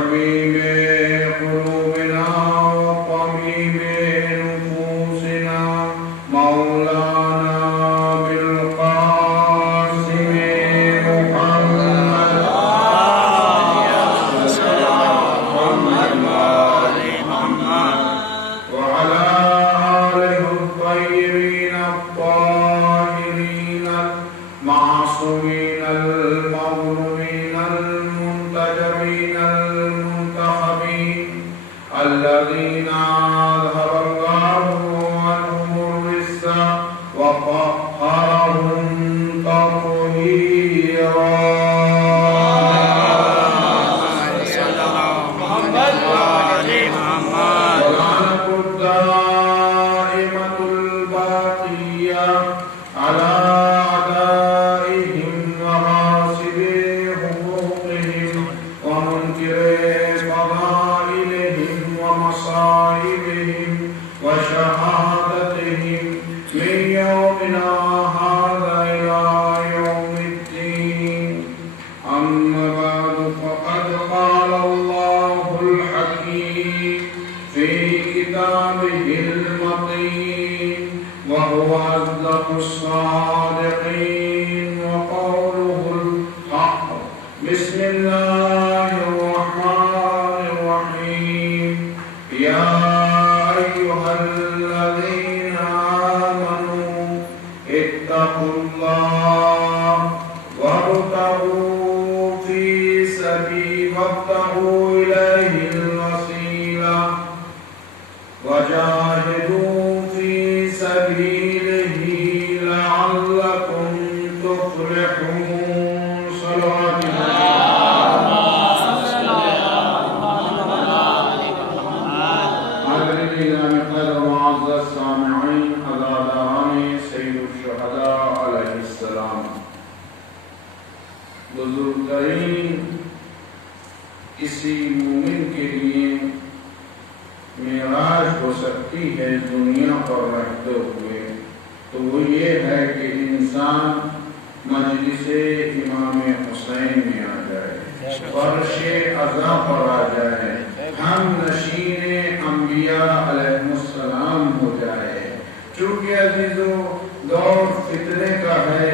حبيب قلوبنا وطبيب نفوسنا مولانا بالقاسم محمد وعلى آله الطيبين الطاهرين المعصومين المظلومين المنتجبين المنتخبين الذين أذهب الله عنهم الرجس وطهرهم تطهيرا. ولعنة الدائمة الباقية على أعدائهم وغاصبي حقوقهم ومنكري فضائلهم ومصائبهم وشهادتهم من يومنا هذا إلى يوم الدين. أما بعد فقد قال الله الحكيم في كتابه المتين وهو أصدق الصادقين وقوله الحق. بسم الله الرحمن الرحيم. يا أيها الذين آمنوا اتقوا الله وابتغوا في سبيله وابتغوا إليه الوسيلة وجاهدوا في سبيله لعلكم تفلحون. صلوات حاضرین قدر معزز سامعین عزاداران سید الشہداء علیہ السلام، بزرگترین کسی مومن کے لیے معراج ہو سکتی ہے دنیا پر رہتے ہوئے تو وہ یہ ہے کہ انسان مجلس امام حسین میں آ جائے، فرش عزا پر آ جائے، ہم نشین انبیاء علیہ السلام ہو جائے. چونکہ عزیزو دور فتنے کا ہے،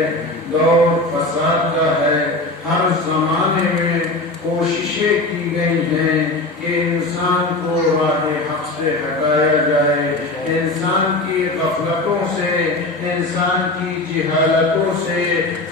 دور فساد کا ہے، ہر زمانے میں کوششیں کی گئی ہیں کہ انسان کو راہ حق سے ہٹایا جائے، انسان کی غفلتوں سے، انسان کی جہالتوں سے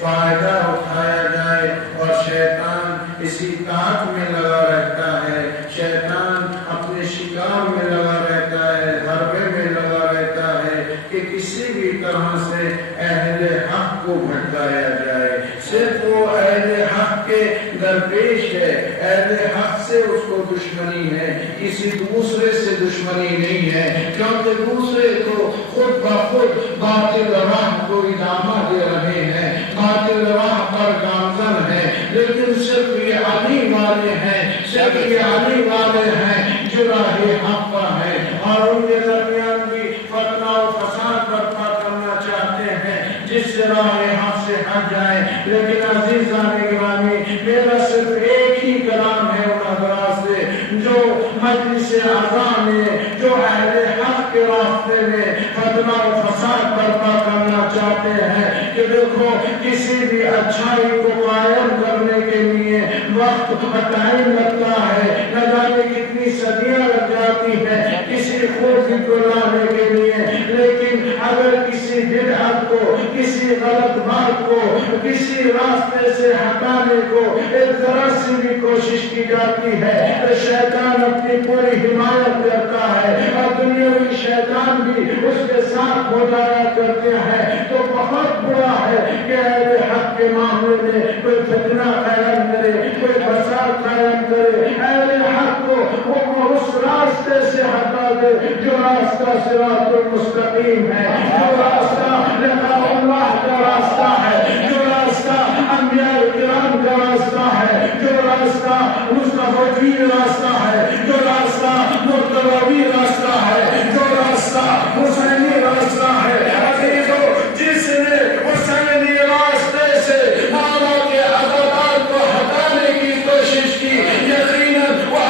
فائدہ اٹھایا جائے، اور شیطان اسی تاک میں لگا رہتا ہے، شیطان اپنے شکار میں لگا رہتا ہے، حربے میں لگا رہتا ہے کہ کسی بھی طرح سے اہل حق کو بھٹکایا جائے. صرف وہ اہل حق کے درپیش ہے، اہل حق سے اس کو دشمنی ہے، کسی دوسرے سے دشمنی نہیں ہے، کیونکہ دوسرے تو خود بخود باطل راہ کو ادامہ دے رہے ہیں، باطل راہ پر گامزن ہے. لیکن صرف یہ علی والے ہیں، صرف یہ علی والے ہیں جو راہ حق پر ہے، اور ان کے درمیان بھی فتنہ و فساد برپا کرنا چاہتے ہیں جس سے راہ حق سے ہٹ جائے. لیکن عزیزان گرامی، میرا صرف ایک ہی کلام ہے ان حضرات سے جو مجلس اعضا میں، جو اہل حق کے راستے میں فتنہ و فساد برپا کرنا چاہتے ہیں کہ دیکھو کسی بھی اچھائی کو قائم کرنے کے لیے وقت ٹائم لگتا ہے، نہ جانے کتنی صدیاں لگ جاتی ہیں کسی خوف کو لانے کے لیے. لیکن اگر کسی بدعت کو، کسی غلط بات کو، کسی راستے سے ہٹانے کو ایک ذرا سی بھی کوشش کی جاتی ہے تو شیطان اپنی پوری حمایت کرتا ہے، اور دنیاوی شیطان بھی اس کے ساتھ ہو جایا کرتے ہیں. تو بہت برا ہے کہ اہل حق کے معاملے میں کوئی فتنہ قائم کرے، کوئی فساد قائم کرے، اہل حق کو وہ اس راستے سے ہٹا دے جو راستہ صراط المستقیم ہے، جو راستہ لقاء اللہ کا راستہ ہے، جو راستہ انبیاء کرام کا راستہ ہے، جو راستہ مصطفی راستہ ہے، جو راستہ مرتضوی راستہ ہے، جو راستہ حسینی راستہ ہے. عزیزو، جس نے حسینی راستے سے مولا کے عذاب کو ہٹانے کی کوشش کی، یقیناً وہ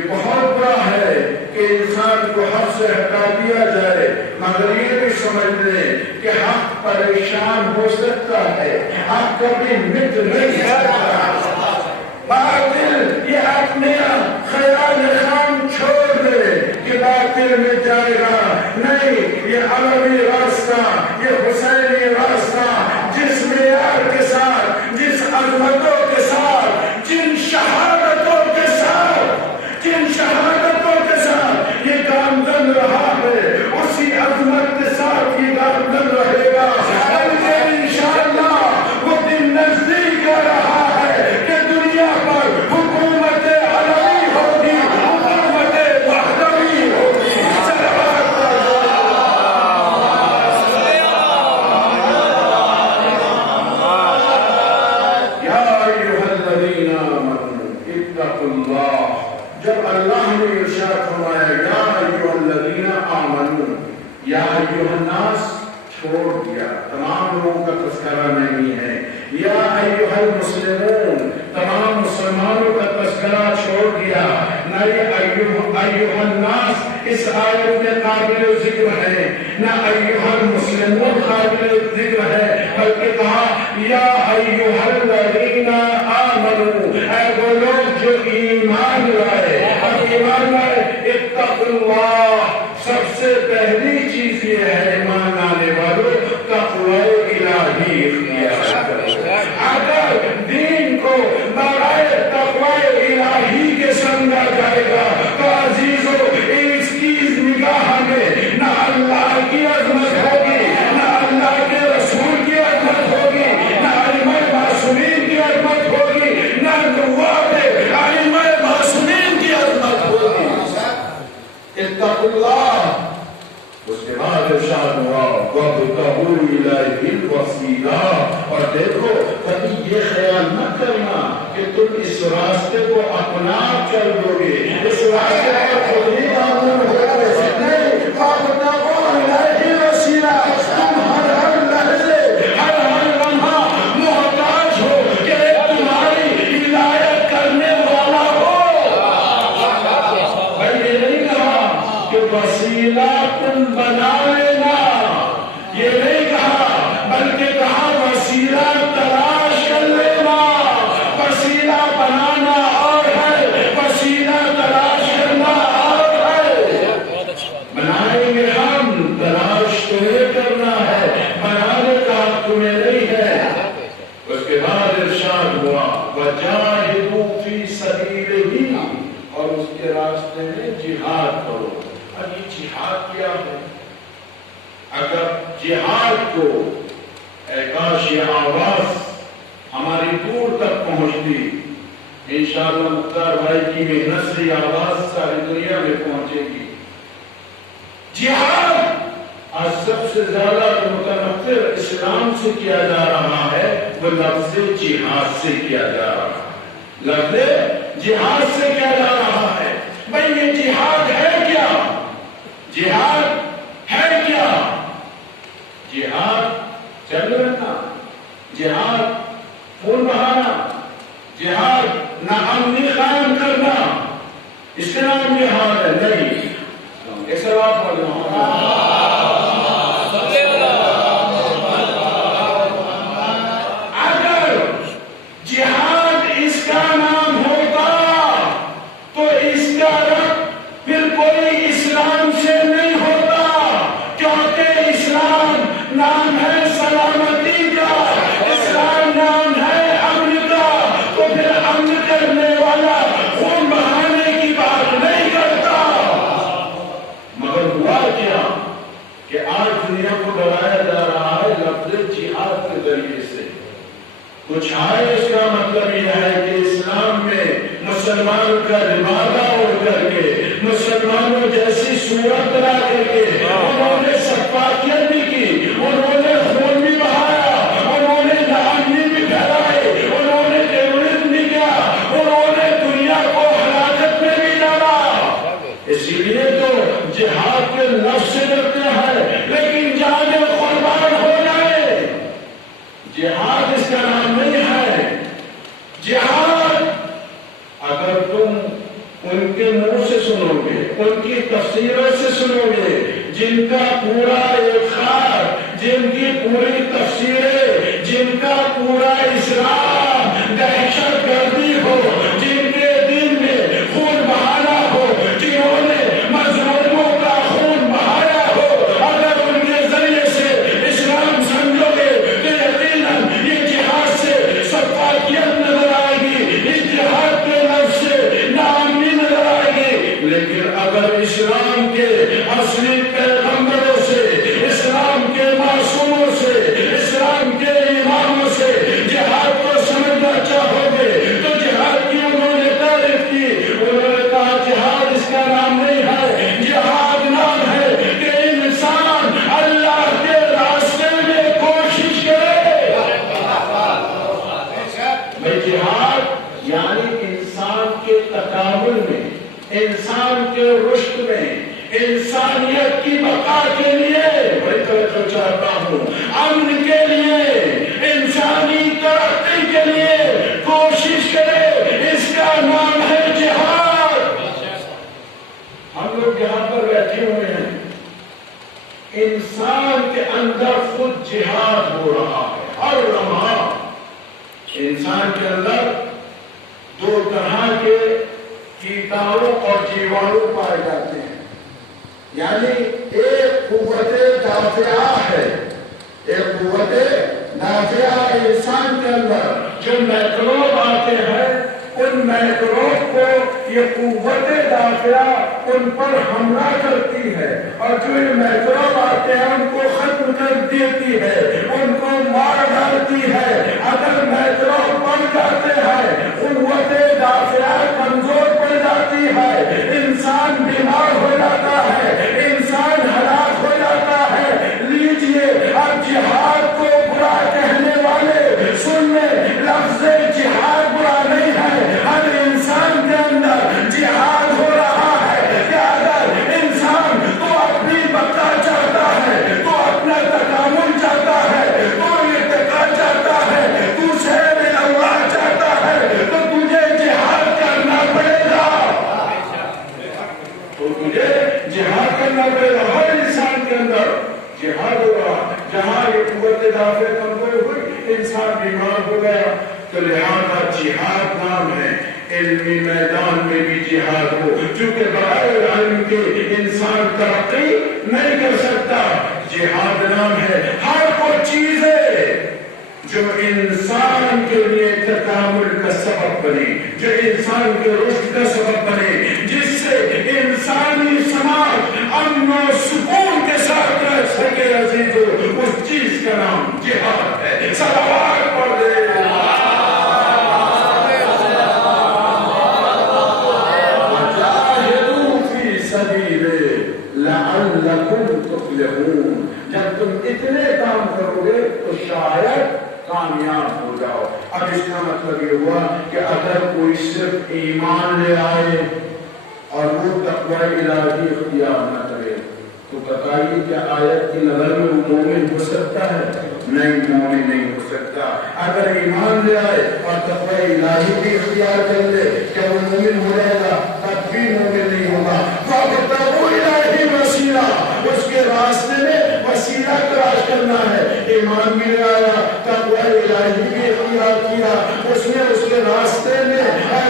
یہ بہت بڑا ہے کہ انسان کو حق سے ہٹا دیا جائے، مگر یہ بھی سمجھ لیں کہ حق پریشان ہو سکتا ہے، حق کبھی مٹ نہیں سکتا۔ باطل یہ اپنے خیال خام چھوڑ دے کہ باطل مٹ جائے گا، نہیں، یہ علوی راستہ، یہ حسینی راستہ، جس معیار کے ساتھ، جس عظمتوں کے ساتھ، جن شہادتوں کے ساتھ، یہ گامزن رہا ہے، اسی عظمت کے ساتھ یہ گامزن رہے گا۔ بلکہ انشاءاللہ وہ دن نزدیک آ رہا ہے کہ دنیا پر حکومت علوی ہوگی، حکومت وحدوی ہوگی۔ یا ایھا الذین آمنوا اتقوا اللہ، جب اللہ نے ارشاد فرمایا یا ایھا الذین آمنوا، یا ایھا الناس چھوڑ دیا، تمام لوگوں کا تذکرہ نہیں ہے، یا ایھا المسلمون، تمام مسلمانوں کا تذکرہ چھوڑ دیا، نہ یہ ایھا الناس اس آیت میں قابل ذکر ہے، نہ ایھا المسلمون قابل ذکر ہے، بلکہ کہا یا ایھا الذین آمنوا، اے وہ لوگ جو ایمان لائے، ایمان لائے، اتقوا اللہ، سب سے پہلی چیز یہ ہے ایمان لانے والوں تقوی الہی اختیار کرو۔ اگر دین کو بغیر تقوی الہی کے سمجھا جائے گا تو عزیزو اس کی نگاہ میں نہ اللہ کی عظمت ہوگی، نہ اللہ کے رسول کی عظمت ہوگی، نہ ائمہ معصومین کی عظمت ہوگی، نہ نواب ائمہ معصومین کی عظمت ہوگی۔ اتقوا اللہ، اس کے بعد ارشاد ہوا وَابْتَغُوا إِلَيْهِ الْوَسِيلَةَ، اور دیکھو کبھی یہ خیال نہ کرنا کہ تم اس راستے کو اپنا چل دو گے، اس راستے پر خود ہی معمول ہو گے، نہیں، وَابْتَغُوا إِلَيْهِ الْوَسِيلَةَ، تم ہر لحظے، ہر لمحہ محتاج ہو کہ تمہاری ہدایت کرنے والا ہو۔ میں یہ نہیں کہا کہ وسیلہ تم بنا لینا، یہ نہیں کہا، بلکہ کہا وسیلہ تلاش کر لینا۔ وسیلہ بنانا اور ہے، وسیلہ تلاش کرنا اور ہے۔ بنائیں گے ہم، تلاش تمہیں کرنا ہے، بنانے کا حق تمہیں نہیں ہے۔ اس کے بعد ارشاد ہوا وَجَاهِدُوا فِي سَبِيلِهِ، اور اس کے راستے میں جہاد کرو۔ اب یہ جہاد کیا ہے؟ اگر جہاد کو کاش یہ آواز ہماری دور تک پہنچتی، انشاءاللہ مختار بھائی کی محنت سے یہ آواز ساری دنیا میں پہنچے گی۔ جہاد آج سب سے زیادہ متنفر اسلام سے کیا جا رہا ہے، وہ لفظ جہاد سے کیا جا رہا ہے، لفظ جہاد سے کیا جا رہا ہے۔ بھئی یہ جہاد ہے کیا؟ جہاد ہے کیا؟ جہاد چل رہنا، جہاد خون بہانا، جہاد ناامنی قائم کرنا، اس کے نام جہاد ہے نہیں۔ ایک سوال پڑھنا، اگر جہاد اس کا نام ہوتا تو اس کا رب پھر کوئی اسلام سے نہیں ہوتا، کیونکہ اسلام نام ہے سلامتی کا، اسلام نام ہے امن کا، تو پھر امن کرنے والا خون بہانے کی بات نہیں کرتا۔ مگر ہوا کیا کہ آج دنیا کو ڈرایا جا رہا ہے لفظ جہاد کے ذریعے سے۔ کچھ آئے اس کا مطلب یہ ہے کہ اسلام میں مسلمان کا لبادہ اوڑھ کر کے، مسلمانوں جیسی صورت بنا کر کے انہوں نے سفاکیت بھی کی، انہوں نے خون بھی بہایا، انہوں نے ناامنی بھی پھیلائی، انہوں نے ٹیررزم بھی کیا، انہوں نے دنیا کو ہلاکت میں بھی ڈالا۔ اسی لیے تو جہاد کے لفظ سے ڈرتے ہیں، لیکن جانیں قربان ہو جائے، جہاد اس کا نام نہیں ہے۔ جہاد اگر تم ان کے منہ ان کی تفسیروں سے سنو گے، جن کا پورا اقرار، جن کی پوری تفسیریں، جن کا پورا اسلام دہشت گردی ہو، جن کے دل میں خون بہانا ہو، جنہوں نے مظلوموں کا خون بہایا ہو، اگر ان کے ذریعے سے اسلام سمجھو گے تو یقیناً یہ جہاد سے شفافیت نظر آئے گی، اس جہاد کے لفظ سے ناامنی نظر آئے گی۔ لیکن اگر اسلام کے اصلی پیغمبروں سے، اسلام کے معصوموں سے، اسلام کے اماموں سے جہاد کو سمجھنا چاہو گے تو جہاد کی انہوں نے تعریف کی، انہوں نے کہا جہاد اس کا نام نہیں ہے، جہاد نام ہے کہ انسان اللہ کے راستے میں کوشش کرے۔ میں جہاد یعنی انسان کے تکامل میں، انسان کے رشد میں، انسانیت کی بقا کے لیے، بڑی توجہ چاہتا ہوں، امن کے لیے، انسانی ترقی کے لیے کوشش کرے، اس کا نام ہے جہاد۔ ہم لوگ جہاں پر بیٹھے ہوئے ہیں، انسان کے اندر خود جہاد ہو رہا ہے ہر لمحہ۔ انسان کے اندر دو طرح کے کیٹاڑو اور جیواڑو پائے جاتے ہیں، یعنی ایک قوت دافعہ ہے، ایک قوت دافعہ انسان کے اندر، جو میکروب آتے ہیں ان میکروب کو یہ قوت دافعہ ان پر حملہ کرتی ہے، اور جو یہ میکروب آتے ہیں ان کو ختم کر دیتی ہے، ان کو مار ڈالتی ہے۔ اگر میکروب بڑھ جاتے ہیں، قوت دافعہ کمزور پڑ جاتی ہے، انسان بیمار ہو جاتا ہے، انسان ہلاک ہو جاتا ہے۔ لیجئے اب جہاد کو برا کہنے والے سن لیں، لفظ جہاد برا نہیں ہے، ہر انسان کے اندر جہاد ہو رہا ہے کہ اگر انسان تو اپنی بقا چاہتا ہے، تو اپنا تکامل چاہتا ہے، تو ارتقا چاہتا ہے، تو سیر اللہ چاہتا ہے، تو تجھے جہاد کرنا پڑے گا، تو تجھے جہاد کرنا پڑے گا۔ ہر انسان کے اندر جہاد ہوگا، جہاں یہ قوت دافع کمزور ہوئی، انسان بیمار ہو گیا، تو لہذا جہاد نام ہے۔ علمی میدان میں بھی جہاد ہو، چونکہ بغیر علم کے انسان ترقی نہیں کر سکتا۔ جہاد نام ہے ہر وہ چیزیں جو انسان کے لیے تکامل کا سبب بنے، جو انسان کے رشد کا سبب بنے، جس سے انسانی سماج امن و سکون کے ساتھ رہ سکے۔ عزیزو، اس چیز کا نام جہاد ہے۔ صلوات پڑھ دے۔ لعلکم تفلحون، جب تم اتنے کام کرو گے تو شاید کامیاب ہو جاؤ۔ اب اس کا مطلب یہ ہوا کہ اگر کوئی صرف ایمان لے آئے اور وہ تقوی الہی اختیار نہ کرے تو بتائیے کیا آیت کی نظر میں وہ مومن ہو سکتا ہے؟ نہیں، مومن نہیں ہو سکتا۔ اگر ایمان لے آئے اور تقوی الہی بھی اختیار کر لے، کیا وہ مومن ہو جائے گا؟ تب بھی مومن نہیں ہوگا۔ فَابْتَغُوا إِلَيْهِ وَسِيلَةً، اس کے راستے میں وسیلہ تلاش کرنا ہے۔ ایمان بھی لے آیا، تقوی الہی بھی اختیار کیا، اس نے اس کے راستے میں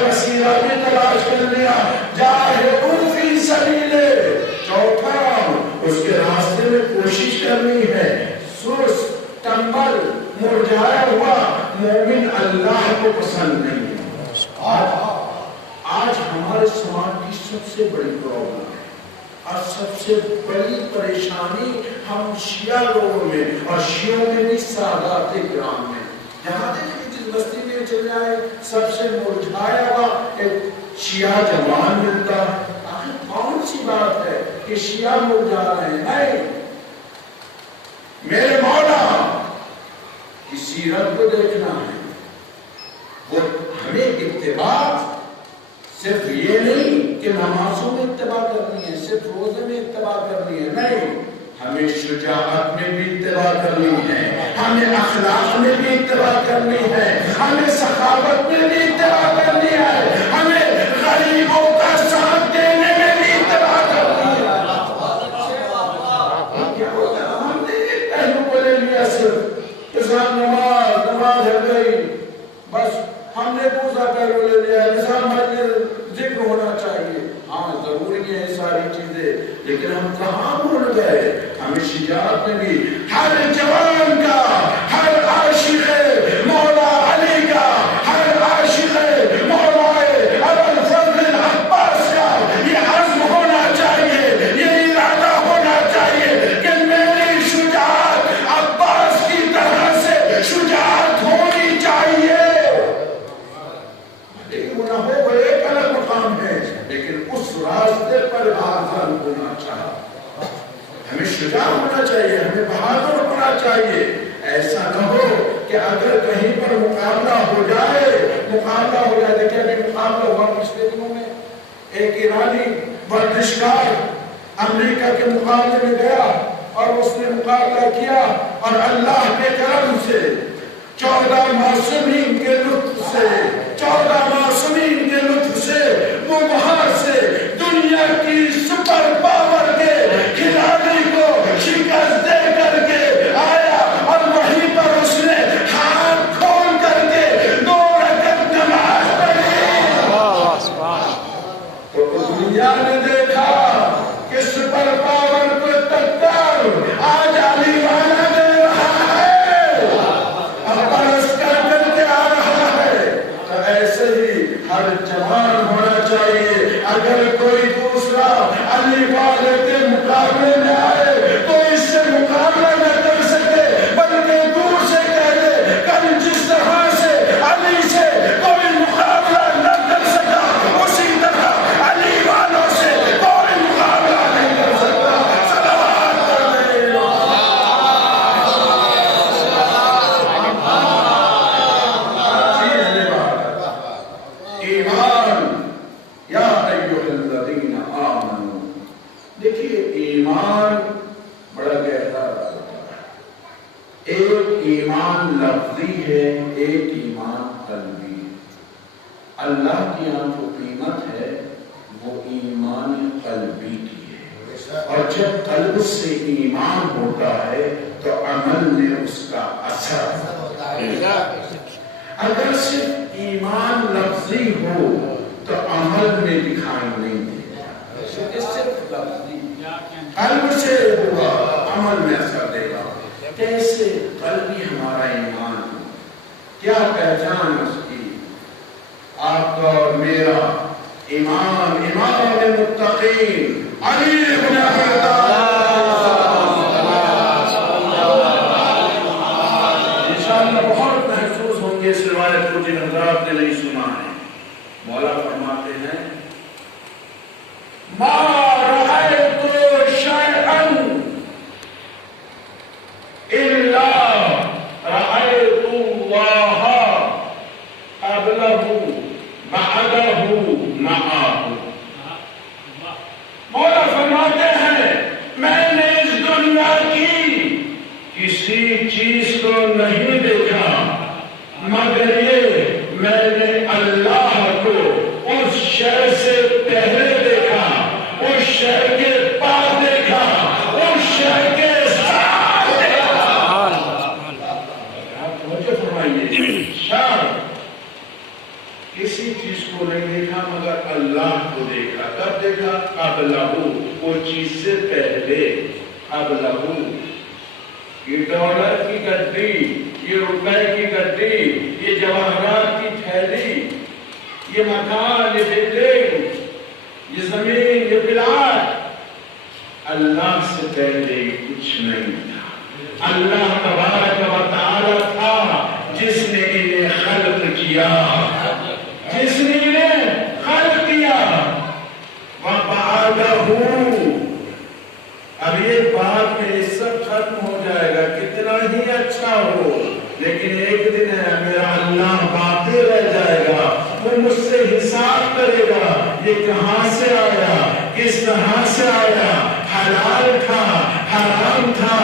وسیلہ بھی تلاش کر لیا۔ جاہدوا فی سبیلہ، چوتھا اس کے راستے میں کوشش کرنی ہے۔ سست، ٹنبل، مرجھایا ہوا مومن اللہ کو پسند نہیں ہے۔ آج ہمارے سماج کی سب سے بڑی پرابلم ہے اور سب سے بڑی پریشانی ہم شیعہ لوگوں میں اور شیعوں میں بھی سادات کرام میں، جہاں دیکھیں جس بستی میں چل جائے سب سے مرجھایا ہوا ایک شیعہ جوان ملتا ہے۔ آخر کون سی بات ہے کہ شیعہ مرجھا رہے ہیں؟ نہیں، میرے مولا کی سیرت کو دیکھنا ہے۔ وہ ہمیں اتباع صرف یہ نہیں کہ نمازوں میں اتباع کرنی ہے، صرف روزے میں اتباع کرنی ہے، نہیں، ہمیں شجاعت میں بھی اتباع کرنی ہے، ہمیں اخلاق میں بھی اتباع کرنی ہے، ہمیں سخاوت میں بھی اتباع کرنی ہے، ہمیں غریبوں کا ساتھ دینے میں بھی اتباع لیکن ہم کہاں بھول گئے؟ ہمیں شجاعت میں بھی ہر جوان کا، ہر عاشق مولا علی کا، ہر عاشق مولا ابوالفضل العباس کا یہ عزم ہونا چاہیے، یہ ارادہ ہونا چاہیے کہ میری شجاعت عباس کی طرح سے شجاعت ہونی چاہیے۔ لیکن وہ نہ ہو وہ ایک الگ مقام ہے، لیکن اس راستے پر آزاد ہونا چاہیے۔ ہمیں شجاع ہونا چاہیے، ہمیں بہادر ہونا چاہیے۔ ایسا نہ ہو کہ اگر کہیں پر مقابلہ ہو جائے، دیکھیں ابھی مقابلہ ہوا پچھلے دنوں میں، ایک ایرانی ورزشکار امریکہ کے مقابلے میں گیا اور اس نے مقابلہ کیا اور اللہ کے کرم سے 14 معصومین کے لطف سے وہ وہاں سے دنیا کی سپر پاور کے کھلاڑی کو شکست دے کر کے آیا اور وہیں پر اس نے ہاتھ کھول کر کے 2 رکعت نماز پڑھی۔ تو دنیا نے دیکھا کہ سپر پاور کو ٹکر آج علی والا دے رہا ہے، کر کے آ رہا ہے۔ تو ایسے ہی ہر جوان ہونا چاہیے، اگر کوئی دوسرا علی والے کے مقابلے میں آئے تو اس سے مقابلہ نہ کر سکے، بلکہ دور سے کہہ دے کل جس طرح سے علی سے کوئی مقابلہ نہ کر سکا، اسی طرح علی والوں سے کوئی مقابلہ نہیں کر سکتا۔ صلوات پڑھیں۔ ایمان یا ایھا الذین آمنوا، دیکھیے ایمان بڑا گہرا ہوتا ہے۔ ایک ایمان لفظی ہے، ایک ایمان قلبی ہے۔ اللہ کی یہاں جو قیمت ہے وہ ایمان قلبی کی ہے، اور جب قلب سے ایمان ہوتا ہے تو عمل میں اس کا اثر ہوتا ہے۔ اگر صرف ایمان لفظی ہو تو عمل میں دکھائی نہیں دیتا، صرف لفظی قلب سے ہوا عمل میں اثر دے گا۔ کیسے قلبی ہمارا ایمان ہو، کیا پہچان اس کی؟ آپ کا اور میرا امام المتقین علی بن ابی انشاءاللہ بہت محسوس ہوں گے اس روایت کو جن حضرات نے نہیں سنا ہے۔ مولا فرماتے ہیں ما رأيت شيئا إلا رأيت الله قبله بعده معه۔ مولا فرماتے ہیں میں نے اس دنیا کی کسی چیز کو نہیں دیکھا مگر یہ میں نے اللہ کو اس شے سے پہلے دیکھا، اس شے کے بعد دیکھا، اس شے کے ساتھ دیکھا۔ آپ توجہ فرمائیے، شاید کسی چیز کو نہیں دیکھا مگر اللہ کو دیکھا۔ کب دیکھا؟ قبلہ، وہ چیز سے پہلے۔ قبلہ، یہ ڈالر کی گڈی، یہ روپے کی گڈی، یہ جواہرات کی تھیلی، یہ مکان، یہ بلڈنگ، یہ زمین، یہ پلاٹ، اللہ سے پہلے کچھ نہیں تھا۔ اللہ تبارک و تعالی تھا جس نے انہیں خلق کیا، جس نے انہیں خلق کیا۔ وَبَعْدَهُ، اب یہ بات میں سب ختم ہو جائے گا، کتنا ہی اچھا ہو، لیکن ایک دن ہے میرا اللہ باقی رہ جائے گا، وہ مجھ سے حساب کرے گا، یہ کہاں سے آیا، کس طرح سے آیا، حلال تھا، حرام تھا،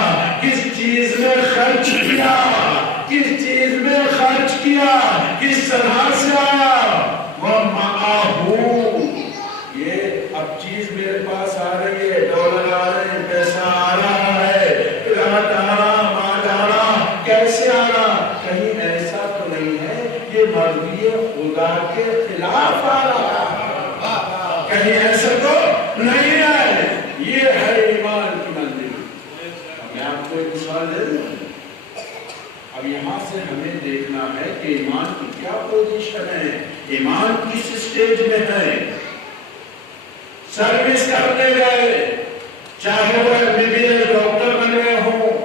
کس چیز میں خرچ کیا، کس چیز میں خرچ کیا، کس طرح سے آیا۔ وَمَعَهُ، یہ اب چیز میرے پاس آ رہی ہے، ڈالر آ رہے ہیں، پیسہ آ رہا ہے، پلاٹ آ رہا، مال آ رہا، کیسے آ رہا؟ کہیں ایسا تو نہیں ہے یہ مرضی خدا کے خلاف آ رہا، کہیں ایسا تو نہیں ہے، یہ دے دیں. اب یہاں سے ہمیں دیکھنا ہے کہ ایمان کی کیا پوزیشن ہے, ایمان کس سٹیج میں ہے. سروس کرنے گئے, چاہے وہ MBBS ڈاکٹر بن گئے ہوں,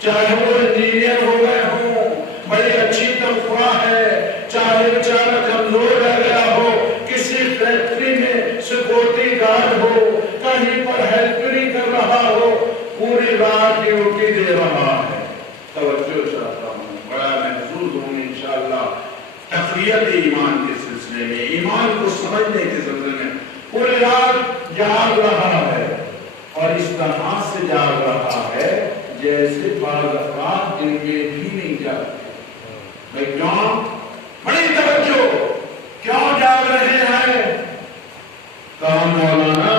چاہے وہ انجینئر ہو گئے ہوں, بڑی اچھی تنخواہ ہے, چاہے بیچارہ کمزور رہ گیا ہو, کسی فیکٹری میں سیکورٹی گارڈ ہو, کہیں پر ہیلپری کر رہا ہو, پوری رات ڈیوٹی دے رہا ہے. توجہ چاہتا ہوں, بڑا محفوظ ہوں انشاءاللہ تقویت ایمان کے سلسلے میں, ایمان کو سمجھنے کے سلسلے میں. پوری رات جاگ رہا ہے, اور اس طرح سے جاگ رہا ہے جیسے بعض افراد دن میں بھی نہیں جاگتے. بھائی کیوں؟ بڑی توجہ, کیوں جاگ رہے ہیں؟ کہا مولانا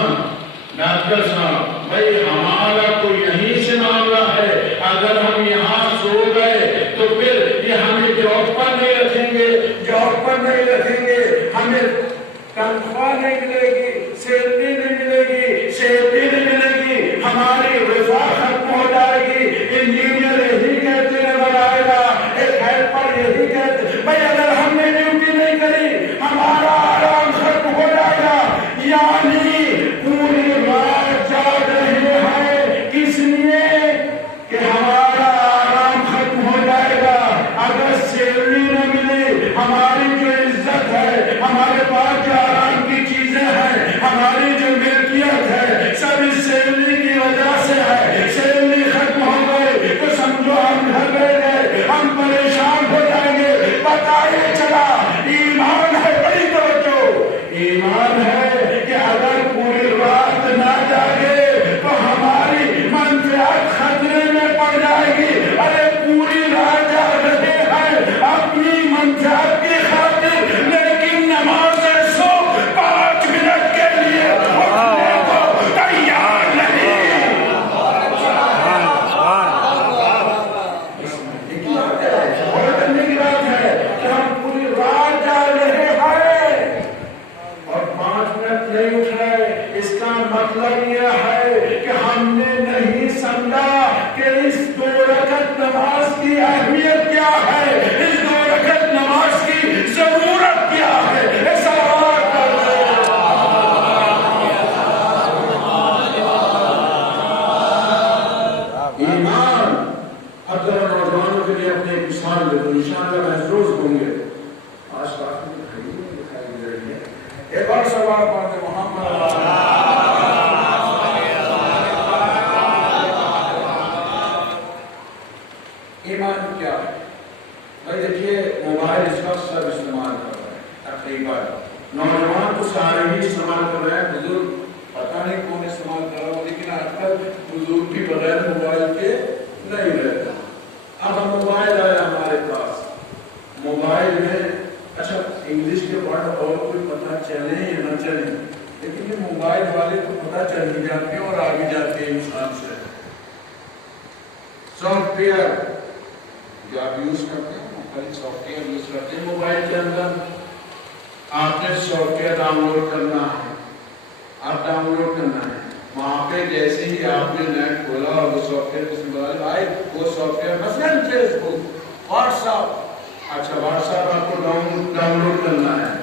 ڈاکٹر صاحب, بھائی ہمارا تو یہیں سے معاملہ ہے, اگر ہم یہاں سو گئے تو پھر یہ ہمیں جاب پر نہیں رکھیں گے, جاب پر نہیں رکھیں گے, ہمیں تنخواہ نہیں ملے گی, سیلری نہیں ملے گی, سیلری نہیں ملے گی, ہماری رضا ختم ہو جائے گی. انجینئر یہی کہتے نظر آئے گا, ایک ہیلپر یہی کہتے. بھائی اگر ہم نے ڈیوٹی نہیں کری ہمارا آرام ختم ہو جائے گا. یعنی پوری رات جاگ رہے ہیں کس لیے کہ ہمارا آرام ختم ہو جائے گا. اگر سیلری نہ ملی, ہماری جو عزت ہے, ہمارے پاس جو آرام کی چیزیں ہیں, ہماری جو ملکیت ہے, سب اس سیلری کی وجہ سے ہے. سیلری ختم ہو گئی تو سمجھو ہم گھر رہ گئے, ہم پریشان ہو جائیں گے. پتہ یہ چلا ایمان ہے, بڑی توجہ, ایمان ہے کہ اگر پوری رات نہ جاگے تو ہماری منفعت خطرے میں پڑ جائے گی. ارے پوری رات جاگ رہے ہیں اپنی منفعت کی خاطر, لیکن نماز سو 5 منٹ کے لیے اٹھنے کو تیار نہیں. غور کرنے کی بات ہے کہ ہم پوری رات جاگ رہے ہیں اور 5 منٹ نہیں اٹھ رہے. اس کا مطلب یہ ہے کہ ہم نے نہیں سمجھا کہ اس 2 رکعت نماز کی اہمیت کیا ہے, اس 2 رکعت نماز کی ضرورت کیا ہے. ایمان. اب ذرا نوجوانوں کے لیے اپنے ایک مثال دے دو, انشاءاللہ محفوظ ہوں گے. آج کافی دکھائی دے رہی ہے. ایک اور سوال پڑھتے محمد. ایمان کیا ہے؟ بھائی دیکھیے, موبائل اس وقت سب استعمال کر رہے ہیں, تقریباً نوجوان تو سارے ہی استعمال کر رہے ہیں, بزرگ پتہ نہیں کون استعمال کر رہا ہو, لیکن آج کل بزرگ بھی بغیر موبائل کے نہیں رہتا. اب ہم موبائل آیا ہمارے پاس, موبائل میں اچھا انگلش کے ورڈ اور کوئی پتہ چلے یا نہ چلے, لیکن یہ موبائل والے کو پتہ چل ہی جاتے ہیں اور آگے جاتے ہیں انسان سے. سافٹ ویئر جو آپ یوز کرتے ہیں, مختلف سافٹ ویئر یوز کرتے ہیں موبائل کے اندر, آپ نے سافٹ ویئر ڈاؤن لوڈ کرنا ہے, آپ ڈاؤن لوڈ کرنا ہے. وہاں پہ جیسے ہی آپ نے نیٹ کھولا اور وہ سافٹ ویئر کسی بتا آئے, وہ سافٹ ویئر مثلاً فیس بک, واٹس ایپ, اچھا واٹس ایپ آپ کو ڈاؤن لوڈ کرنا ہے,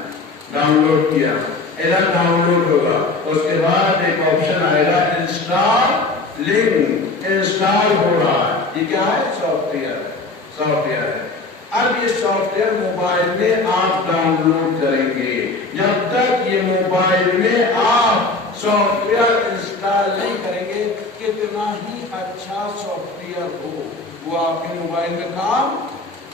ڈاؤن لوڈ کیا, ادھر ڈاؤن لوڈ ہوگا, اس کے بعد ایک آپشن آئے گا انسٹال لنک, انسٹال ہو رہا ہے. یہ کیا ہے؟ سافٹ ویئر, سافٹ ویئر ہے. اب یہ سافٹ ویئر موبائل میں آپ ڈاؤن لوڈ کریں گے. جب تک یہ موبائل میں آپ سافٹ ویئر انسٹال نہیں کریں گے, کتنا ہی اچھا سافٹ ویئر ہو, وہ آپ کے موبائل میں کام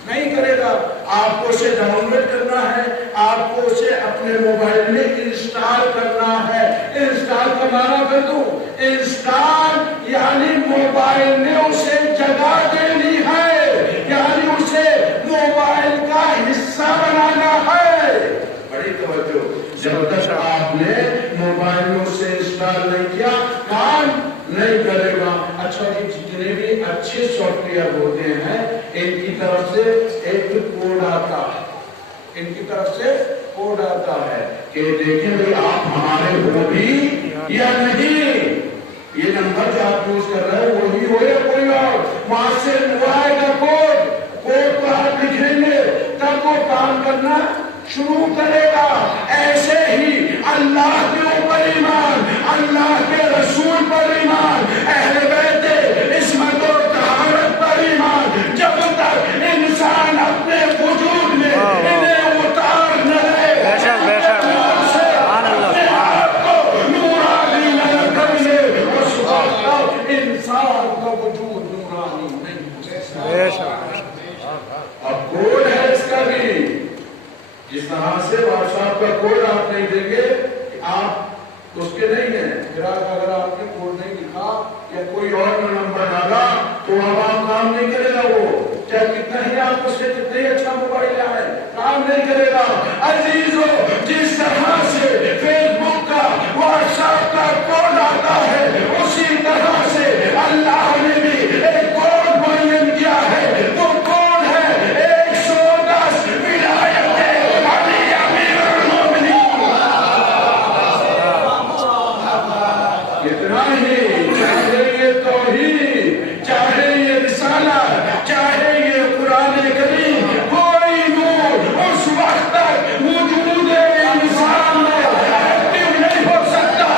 نہیں کرے گا. آپ کو اسے ڈاؤن لوڈ کرنا ہے, آپ کو اسے اپنے موبائل میں انسٹال کرنا ہے. انسٹال کا معنی کر دوں, انسٹال یعنی موبائل میں اسے جگہ دینی ہے, یعنی اسے موبائل کا حصہ بنانا ہے. بڑی توجہ, جب تک آپ نے موبائل میں اسے انسٹال نہیں کیا کام نہیں کرے گا. اچھا کہ جتنے بھی اچھے سافٹ ویئر ہوتے ہیں ان کی طرف سے ایک کوڈ آتا ہے, ان کی طرف سے کوڈ آتا ہے کہ دیکھیں بھائی آپ ہمارے ہو بھی یا نہیں, یہ نمبر جو آپ یوز کر رہے ہیں وہی ہو یا کوئی اور, وہاں سے وہ آئے گا کوڈ کو آپ لکھیں گے تب وہ کام کرنا شروع کرے گا. ایسے ہی اللہ کے اوپر ایمان, اللہ کے رسول پر ایمان, اہل بیت عصمت و طہارت پر ایمان, جب تک انسان اپنے وجود میں انہیں اتار نہ لے, اپنے آپ کو نورانی نہ کر لے, اس وقت انسان کا وجود نورانی نہیں ہو سکتا. اب کوڈ ہے اس کا بھی, جس طرح سے واٹس ایپ کا کوڈ آپ نہیں دیں گے کہ آپ اس کے نہیں ہیں, پھر اگر آپ نے کوڈ نہیں لکھا یا کوئی اور نمبر ڈالا تو اب آپ کام نہیں کرے گا, وہ چاہے کتنا ہی آپ اس سے کتنے ہی اچھا موبائل آئے کام نہیں کرے گا. عزیزو, جس طرح سے فیس بک کا واٹس ایپ کا کوڈ آتا ہے, اسی طرح سے اللہ نے بھی ایک کوڈ معین کیا ہے. وہ کوڈ ہے 110 ولایت علی امیر المومنین. کتنا ہی چاہے یہ توحید, چاہے یہ رسالت, چاہے یہ قرآن کریم, کوئی نور اس وقت تک وجود انسان میں ایکٹیو نہیں ہو سکتا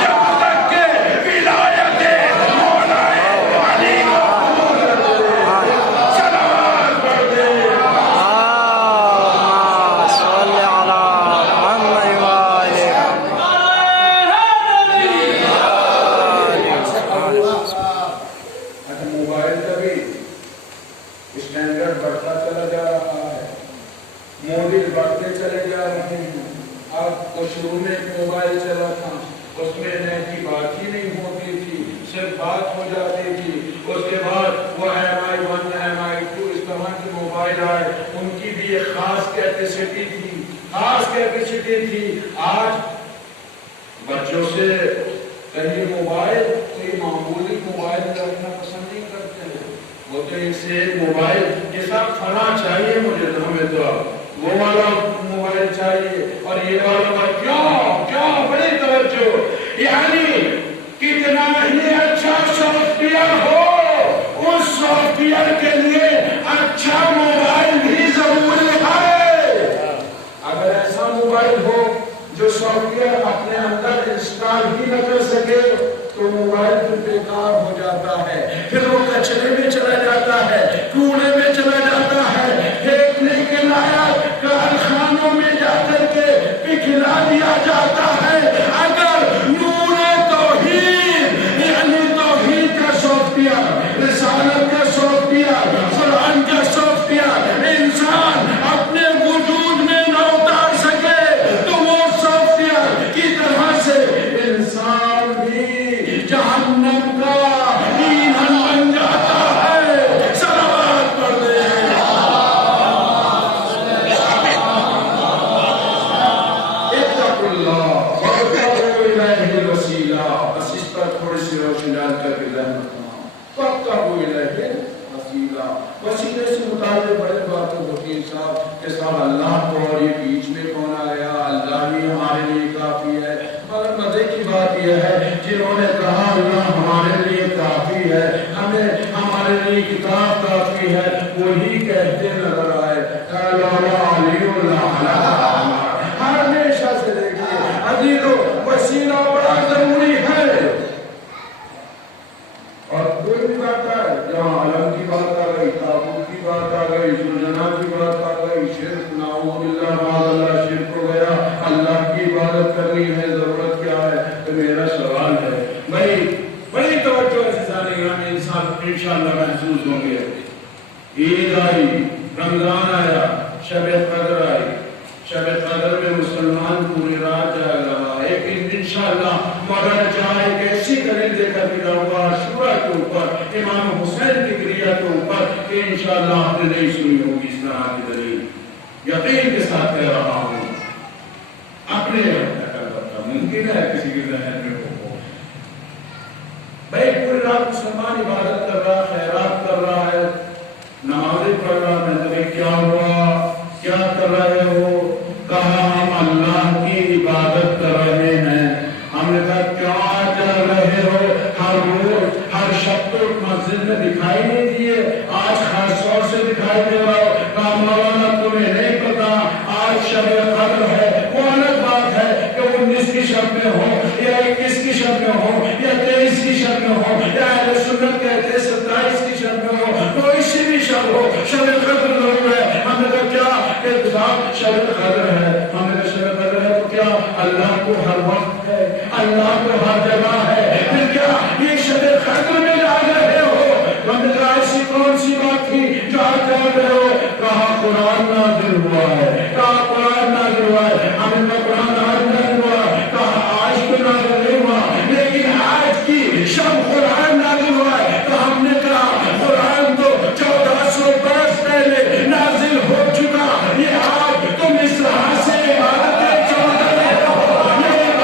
جب تک کہ ولایت مولا علی صلوات پڑھ دے. موبائل کا بھی اسٹینڈرڈ بڑھتا چلا جا رہا ہے, ماڈل بڑھتے چلے جا رہے ہیں. اب شروع میں ایک موبائل چلا تھا, اس میں نیٹ کی بات ہی نہیں ہوتی تھی, صرف بات ہو جاتی تھی. اس کے بعد وہ MI1 MI2 اس طرح کے موبائل آئے, ان کی بھی ایک خاص کیپیسٹی تھی, خاص کیپیسٹی تھی. آج بچوں سے کہیں موبائل تو یہ معمولی موبائل رکھنا پسند نہیں کرتے ہیں, وہ تو ایک سے ایک موبائل کے ساتھ فلاں چاہیے مجھے, تو ہمیں تو وہ والا موبائل چاہیے اور یہ والا کیوں بڑی توجہ. یعنی کتنا ہی اچھا سافٹ ویئر ہو, اس سافٹ ویئر کے لیے اچھا موبائل بھی ضروری ہے. اگر ایسا موبائل ہو جو سافٹ ویئر اپنے اندر انسٹال ہی نہ کر سکے تو موبائل پھر بیکار ہو جاتا ہے, پھر وہ کچرے میں چلا جاتا ہے, کوڑے میں چلا جاتا ہے, پھینکنے کے لائق کارخانوں میں جا کر کے پکھلا دیا جاتا ہے. اگر نور توحید یعنی توحید کا سافٹ ویئر, رسالت کا سافٹ ویئر, قرآن کا سافٹ ویئر انسان اپنے وجود میں نہ اتار سکے تو وہ سافٹ ویئر کی طرح سے انسان بھی جہنم کا ایندھن بن جاتا ہے. صلوات پڑھ دے. اتقوا اللہ وابتغوا الیہ الوسیلہ. بس اس پر تھوڑی سی روشنی ڈال کر کے ذہن رکھنا. وابتغوا الیہ الوسیلہ, وسیلے سے متعلق بڑے باتیں ہوتی ہیں صاحب کہ صاحب اللہ کو اور یہ بیچ میں کون آیا, اللہ ہی ہمارے لیے کافی ہے. مگر مزے کی بات یہ ہے جنہوں نے کہا اللہ ہمارے لیے کافی ہے, ہمیں ہمارے لیے کتاب کافی ہے, وہی کہتے نظر آئے ہمیشہ سے. دیکھیے عزیزو, وسیلہ بڑا ضروری ہے. اور کوئی بھی بات ہے, جہاں علم کی بات آ گئی, تابوت کی بات آ گئی, سلجنا کی بات آ گئی, شرک نعوذ باللہ معاذ اللہ شرک ہو گیا, اللہ کی عبادت کرنی ہے, ضرورت کیا ہے. تو میرا سوال ہے بھائی, بڑی توجہ عزیزان گرامی, انسان انشاءاللہ محسوس ہوں گے. عید آئی, رمضان آیا, شب قدر آئی, شب قدر میں مسلمان پوری رات جائے گا. ایک دن انشاءاللہ مگر جائے ایک ایسی دلیل دے کر بھی رہا عاشورہ کے اوپر, امام حسین کی گریہ کے اوپر, کہ انشاءاللہ آپ نے نہیں سنی ہوگی اس طرح کی دلیل. یقین کے ساتھ کہہ رہا ہوں, اپنے ممکن ہے کسی کے ذہن میں ہو. بھائی پوری رات مسلمان عبادت کر رہا, خیرات کر رہا ہے, نمازیں پڑھ رہا ہے, کیا ہوا, کیا کر رہے ہو؟ کہا ہم اللہ کی عبادت کر رہے ہیں. ہم نے کہا کیا کر رہے ہو؟ ہر روز ہر شب تو مسجد میں دکھائی نہیں دی شب میں ہو یا 23 کی شب میں ہو یا اہل سنت کہتے ہیں 27 کی شب میں ہو، کوئی سی بھی شب ہو، شب قدر ضرور ہے۔ ہم نے کہا کیا کہ صاحب شب قدر ہے، ہم نے کہا شب قدر ہے تو کیا اللہ کو ہر وقت ہے، اللہ کو ہر جگہ ہے، پھر کیا یہ شب قدر میں جا رہے ہو؟ ہم نے کہا ایسی کون سی بات تھی جو آپ کہہ رہے ہو؟ کہا قرآن نازل ہوا ہے، کہا قرآن نازل ہوا ہے۔ ہم نے